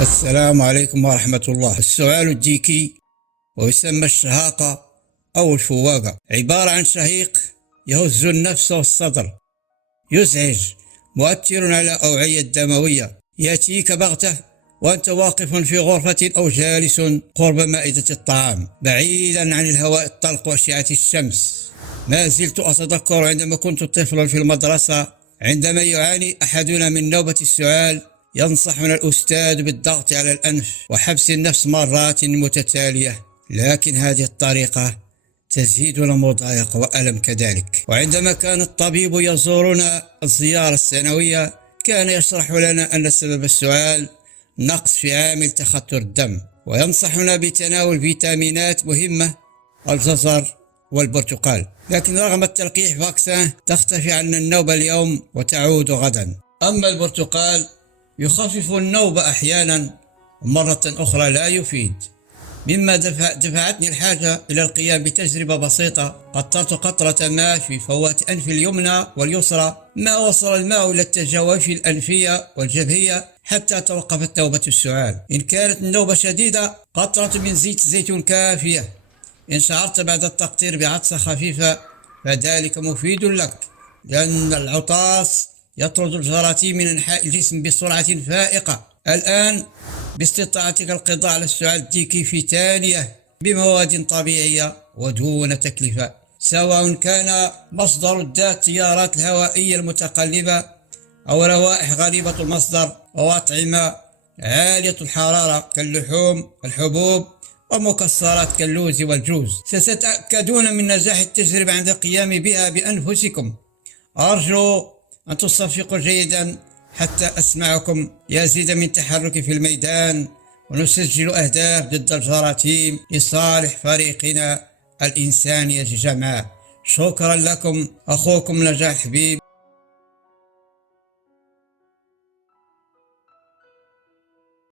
السلام عليكم ورحمة الله. السعال الديكي ويسمى الشهاقة أو الفواقة، عبارة عن شهيق يهز النفس والصدر، يزعج، مؤثر على الأوعية الدموية، يأتيك بغتة وأنت واقف في غرفة أو جالس قرب مائدة الطعام بعيدا عن الهواء الطلق وأشعة الشمس. ما زلت أتذكر عندما كنت طفلا في المدرسة، عندما يعاني أحدنا من نوبة السعال ينصحنا الأستاذ بالضغط على الأنف وحبس النفس مرات متتالية، لكن هذه الطريقة تزيدنا مضايقة وألم كذلك. وعندما كان الطبيب يزورنا الزيارة السنوية كان يشرح لنا أن سبب السعال نقص في عامل تخثر الدم، وينصحنا بتناول فيتامينات مهمة الجزر والبرتقال، لكن رغم التلقيح فاكسان تختفي عنا النوبة اليوم وتعود غدا. أما البرتقال يخفف النوبة أحيانا ومرة أخرى لا يفيد، مما دفعتني الحاجة إلى القيام بتجربة بسيطة. قطرت قطرة ماء في فوات أنف اليمنى واليسرى، ما وصل الماء إلى التجاويف الأنفية والجبهية حتى توقفت نوبة السعال. إن كانت النوبة شديدة قطرة من زيت زيتون كافية. إن شعرت بعد التقطير بعطسة خفيفة فذلك مفيد لك، لأن العطاس يطرد الجراثيم من أنحاء الجسم بسرعة فائقة. الآن باستطاعتك القضاء على السعال الديكي في ثانية بمواد طبيعية ودون تكلفة، سواء كان مصدر التيارات الهوائية المتقلبة أو روائح غريبة المصدر أو أطعمة عالية الحرارة كاللحوم، الحبوب ومكسرات كاللوز والجوز. ستتأكدون من نجاح التجربة عند القيام بها بأنفسكم. أرجو أن تصفقوا جيدا حتى أسمعكم يزيد من تحرك في الميدان ونسجل أهداف ضد الجراثيم لصالح فريقنا الإنساني يا جماعة. شكرا لكم، أخوكم نجاح حبيب.